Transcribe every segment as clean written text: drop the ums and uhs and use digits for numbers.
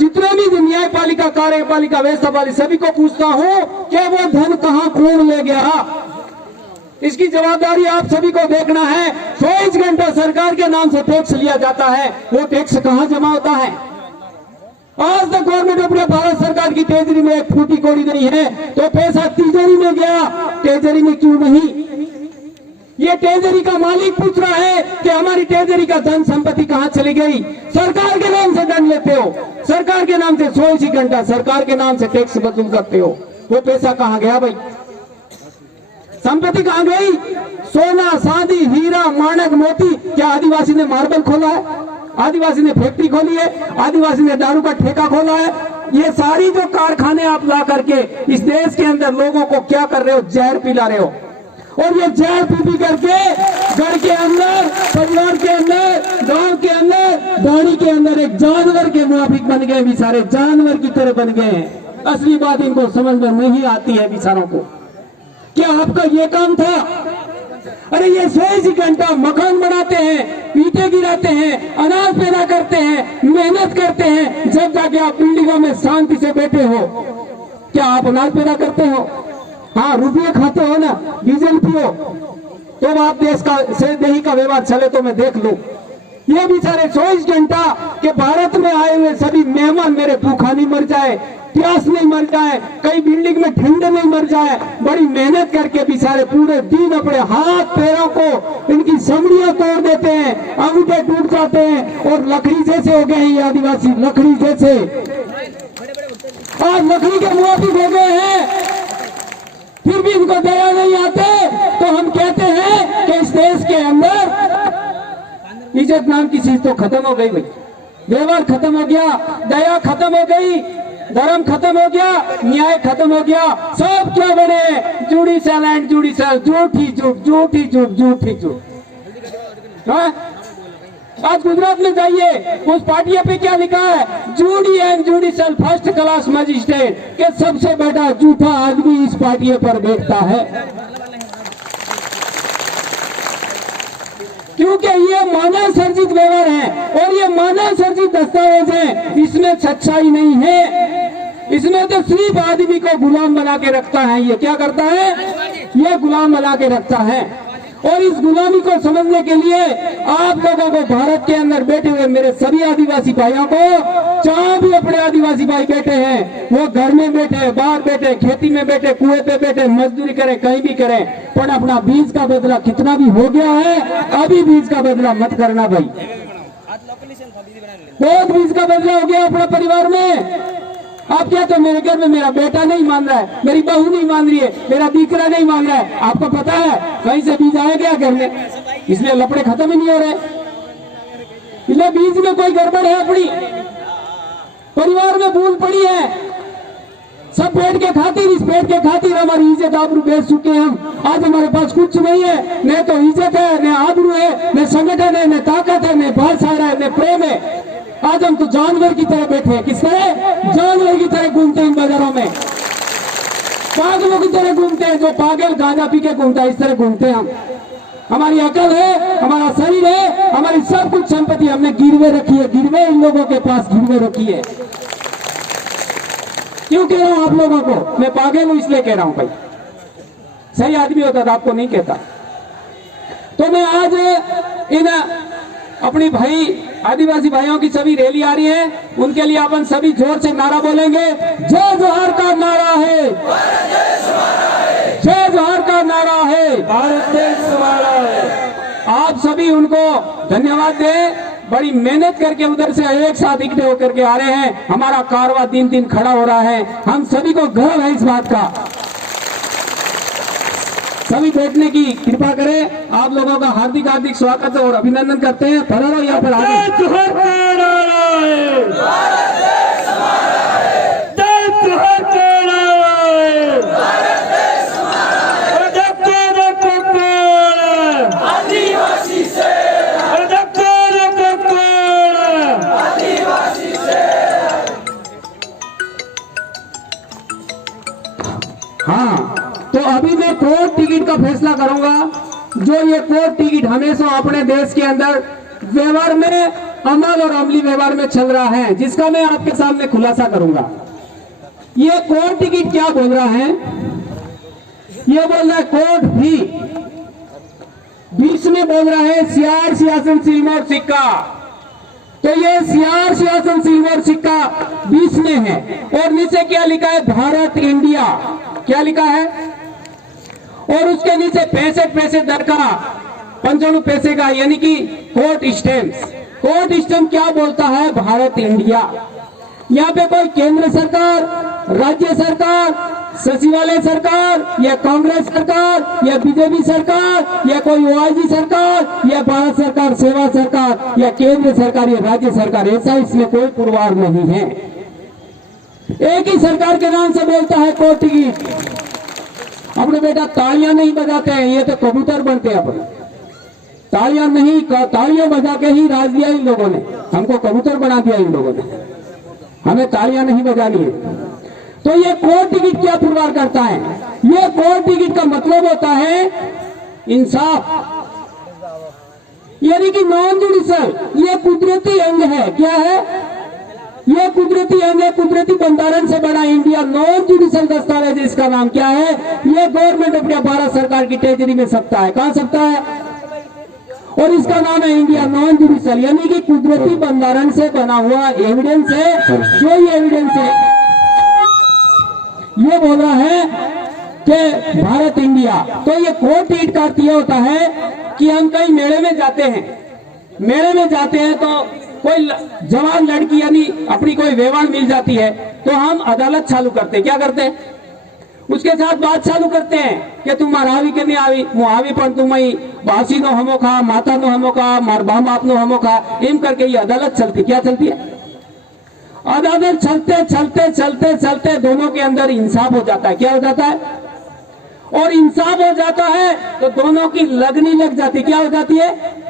जितने भी न्यायपालिका, कार्यपालिका, व्यवस्थापालिका सभी को पूछता हूं कि वो धन कहां कौन ले गया। इसकी जवाबदारी आप सभी को देखना है। 24 घंटा सरकार के नाम से टैक्स लिया जाता है, वो टैक्स कहां जमा होता है? आज तक गवर्नमेंट अपने भारत सरकार की ट्रेजरी में एक फूटी कौड़ी नहीं है, तो पैसा तिजोरी में गया, ट्रेजरी में क्यों नहीं? ये ट्रेजरी का मालिक पूछ रहा है कि हमारी ट्रेजरी का धन संपत्ति कहां चली गई। सरकार के नाम से दंड लेते हो, सरकार के नाम से 24 घंटा सरकार के नाम से टैक्स वसूल करते हो, वो पैसा कहां गया भाई? संपत्ति कहां गई? सोना, चांदी, हीरा, माणक, मोती। क्या आदिवासी ने मार्बल खोला है? आदिवासी ने फैक्ट्री खोली है? आदिवासी ने दारू का ठेका खोला है? ये सारी जो कारखाने आप ला करके इस देश के अंदर लोगों को क्या कर रहे हो? जहर पिला रहे हो। और ये जहर पी करके घर के अंदर, परिवार के अंदर, गांव के अंदर, गाड़ी के अंदर एक जानवर के मुआफिक बन गए, बेचारे जानवर की तरह बन गए हैं। असली बात इनको समझ में नहीं आती है बेचारों को। क्या आपका ये काम था? अरे ये 24 घंटा मकान बनाते हैं, ईंटें गिराते हैं, अनाज पैदा करते हैं, मेहनत करते हैं, जब जाके आप बिल्डिंगों में शांति से बैठे हो। क्या आप अनाज पैदा करते हो? हाँ, रुपये खाते हो ना, डीजल पियो, तो आप देश का देही का व्यवहार चले तो मैं देख लूं। ये बेचारे 24 घंटा के भारत में आए हुए सभी मेहमान मेरे भूखा नहीं मर जाए, प्यास नहीं मर जाए, कई बिल्डिंग में ठंड नहीं मर जाए, बड़ी मेहनत करके बेचारे पूरे दिन अपने हाथ पैरों को इनकी समड़ियां तोड़ देते हैं, अंगूठे टूट जाते हैं और लकड़ी जैसे हो गए हैं ये आदिवासी, लकड़ी जैसे। आज लकड़ी के मुआफिक हो गए हैं, फिर भी इनको दया नहीं आते। तो हम कहते हैं कि इस देश के अंदर इज्जत नाम की चीज तो खत्म हो गई भाई, व्यवहार खत्म हो गया, दया खत्म हो गई, धर्म खत्म हो गया, न्याय खत्म हो गया। सब क्या बने? जुडिशल एंड जुडिशल, झूठी झूठ, झूठी झूठ, झूठी झूठ। आज गुजरात में जाइए, उस पार्टिया पे क्या लिखा है? जूडी and judicial first class magistrate के सबसे बड़ा झूठा आदमी इस पार्टिया पर बैठता है, क्योंकि ये मानव सर्जित व्यवहार है और ये मानव सर्जित दस्तावेज है, इसमें सच्चाई नहीं है। इसमें तो सिर्फ आदमी को गुलाम बना के रखता है। ये क्या करता है? ये गुलाम बना के रखता है। और इस गुलामी को समझने के लिए आप लोगों को, भारत के अंदर बैठे हुए मेरे सभी आदिवासी भाइयों को, जहां भी अपने आदिवासी भाई बैठे हैं, वो घर में बैठे, बाहर बैठे, खेती में बैठे, कुएं पे बैठे, मजदूरी करें, कहीं भी करें, पर अपना बीज का बदला कितना भी हो गया है, अभी बीज का बदला मत करना भाई। बहुत बीज का बदला हो गया अपने परिवार में। आप क्या तो मेरे घर में मेरा बेटा नहीं मान रहा है, मेरी बहू नहीं मान रही है, मेरा दीकरा नहीं मान रहा है, आपको पता है कहीं से बीज आया गया घर में, इसलिए लपड़े खत्म ही नहीं हो रहे। इसलिए बीज में कोई गड़बड़ है, अपनी परिवार में भूल पड़ी है। सब पेट के खातिर, इस पेट के खातिर हमारी इज्जत आबरू बेच चुके हैं हम। आज हमारे पास कुछ नहीं है, न तो इज्जत है, न आबरू है, न संगठन है, न ताकत है, न भाषा है, न प्रेम है। आज हम तो जानवर की तरह बैठे हैं। किस तरह? जानवर की तरह घूमते हैं बाजारों में, पागलों की तरह घूमते हैं। जो पागल गांजा पी के घूमता है, इस तरह घूमते हैं हम। हमारी अकल है, हमारा शरीर है, हमारी सब कुछ संपत्ति हमने गिरवे रखी है, गिरवे इन लोगों के पास गिरवे रखी है। क्यों कह रहा हूं आप लोगों को? मैं पागल हूं इसलिए कह रहा हूं भाई। सही आदमी होता तो आपको नहीं कहता। तो मैं आज इन अपनी भाई आदिवासी भाइयों की सभी रैली आ रही है, उनके लिए अपन सभी जोर से नारा बोलेंगे। जय जोहार का नारा है, जय जोहार का नारा है, भारत देश हमारा है। आप सभी उनको धन्यवाद दें। बड़ी मेहनत करके उधर से एक साथ इकट्ठे होकर के आ रहे हैं। हमारा कारवां दिन दिन खड़ा हो रहा है, हम सभी को गर्व है इस बात का। सभी बैठने की कृपा करें। आप लोगों का हार्दिक हार्दिक स्वागत और अभिनंदन करते हैं। फरारो यहाँ पर आगे। हाँ, तो अभी मैं कोर्ट टिकट का फैसला करूंगा। जो ये कोर्ट टिकट हमेशा अपने देश के अंदर व्यवहार में अमल और अमली व्यवहार में चल रहा है, जिसका मैं आपके सामने खुलासा करूंगा। ये कोर्ट टिकट क्या बोल रहा है? ये बोल रहा है कोर्ट भी, बीच में बोल रहा है सियार सियासन सिल्वर सिक्का। तो ये सियार सियासन सिल्वर सिक्का बीच में है और नीचे क्या लिखा है? भारत इंडिया। क्या लिखा है? और उसके नीचे 65 पैसे दर का 95 पैसे का, यानी कि कोर्ट स्टैम्प। कोर्ट स्टैम्प क्या बोलता है? भारत इंडिया। यहाँ पे कोई केंद्र सरकार, राज्य सरकार, सचिवालय सरकार, या कांग्रेस सरकार, या बीजेपी सरकार, या कोई ओआईजी सरकार, या भारत सरकार, सेवा सरकार, या केंद्र सरकार, या राज्य सरकार, ऐसा इसमें कोई पुरवार नहीं है। एक ही सरकार के नाम से बोलता है कोर्ट टिकट। अपने बेटा तालियां नहीं बजाते हैं, ये तो कबूतर बनते हैं। अपने तालियां नहीं, तालियां बजा के ही राज दिया इन लोगों ने, हमको कबूतर बना दिया इन लोगों ने, हमें तालियां नहीं बजानी है। तो ये कोर्ट टिकट क्या पुरवार करता है? ये कोर्ट टिकट का मतलब होता है इंसाफ, यानी कि नॉन जुडिशियल। ये कुदरती अंग है। क्या है? ये कुदरती अंग है, कुदरती बंधारण से बना इंडिया नॉन जुडिशियल दस्तावेज। इसका नाम क्या है? ये गवर्नमेंट ऑफ इंडिया, भारत सरकार की ट्रेजरी में सकता है। कहां सकता है? और इसका नाम है इंडिया नॉन जुडिशियल, यानी कि कुदरती बंधारण से बना हुआ एविडेंस है। जो ये एविडेंस है, ये बोल रहा है कि भारत इंडिया। तो ये कोर्ट टिकट का अर्थ ये होता है कि हम कहीं मेले में जाते हैं, मेले में जाते हैं तो कोई जवान लड़की यानी अपनी कोई वेवान मिल जाती है, तो हम अदालत चालू करते हैं। क्या करते हैं? उसके साथ बात चालू करते हैं कि तुम मारावी के नहीं आवी, मुआवी पर तुम बासी नो हमो खा, माता नो हमो खा, मार बाम आप नो हमो खा, इन करके ये अदालत चलती। क्या चलती है? अदालत चलते चलते चलते चलते दोनों के अंदर इंसाफ हो जाता है। क्या हो जाता है? और इंसाफ हो जाता है तो दोनों की लगनी लग जाती। क्या हो जाती है?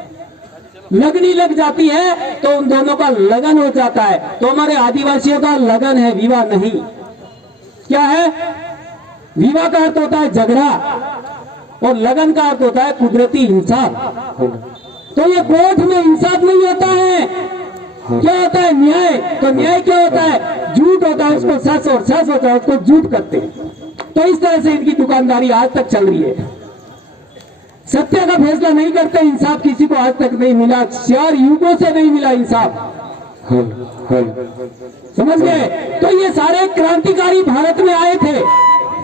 लगनी लग जाती है, तो उन दोनों का लगन हो जाता है। तो हमारे आदिवासियों का लगन है, विवाह नहीं। क्या है? विवाह का अर्थ होता है झगड़ा और लगन का अर्थ होता है कुदरती इंसाफ। तो ये कोर्ट में इंसाफ नहीं होता है। क्या होता है? न्याय। तो न्याय क्या होता है? झूठ होता है, उसको सच, और सच होता है उसको झूठ करते हैं। तो इस तरह से इनकी दुकानदारी आज तक चल रही है। सत्य का फैसला नहीं करते, इंसाफ किसी को आज तक नहीं मिला, 4 युगों से नहीं मिला इंसाफ। समझ गए? तो ये सारे क्रांतिकारी भारत में आए थे,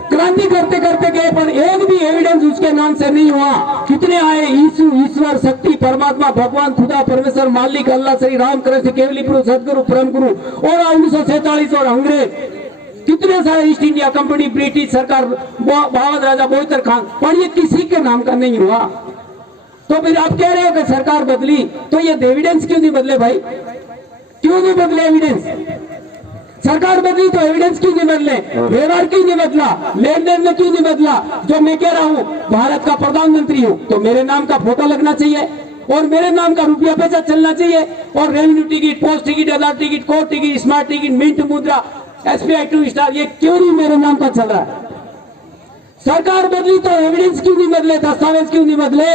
क्रांति करते करते गए, पर एक भी एविडेंस उसके नाम से नहीं हुआ। कितने आए? यीशु, ईश्वर, शक्ति, परमात्मा, भगवान, खुदा, परमेश्वर, मालिक, अल्लाह, श्री राम, कृष्ण, केवली प्रभु, सदगुरु, परम गुरु, और 1947 और अंग्रेज, कितने सारे ईस्ट इंडिया कंपनी, ब्रिटिश सरकार, बावन राजा बोईतर खान, पर ये किसी के नाम का नहीं हुआ। तो फिर आप कह रहे हो कि सरकार बदली, तो ये एविडेंस क्यों नहीं बदले भाई? क्यों नहीं बदले एविडेंस? सरकार बदली तो एविडेंस क्यों नहीं बदले? व्यवहार क्यों नहीं बदला? लेन देन में क्यों नहीं बदला? जो मैं कह रहा हूँ, भारत का प्रधानमंत्री हूँ, तो मेरे नाम का फोटो लगना चाहिए और मेरे नाम का रुपया पैसा चलना चाहिए, और revenue ticket, post ticket, Aadhaar ticket, court ticket, smart ticket, mint मुद्रा, SBI 2 स्टार, ये क्यों नहीं मेरे नाम का चल रहा है? सरकार बदली तो एविडेंस क्यों नहीं बदले? दस्तावेज क्यों नहीं बदले?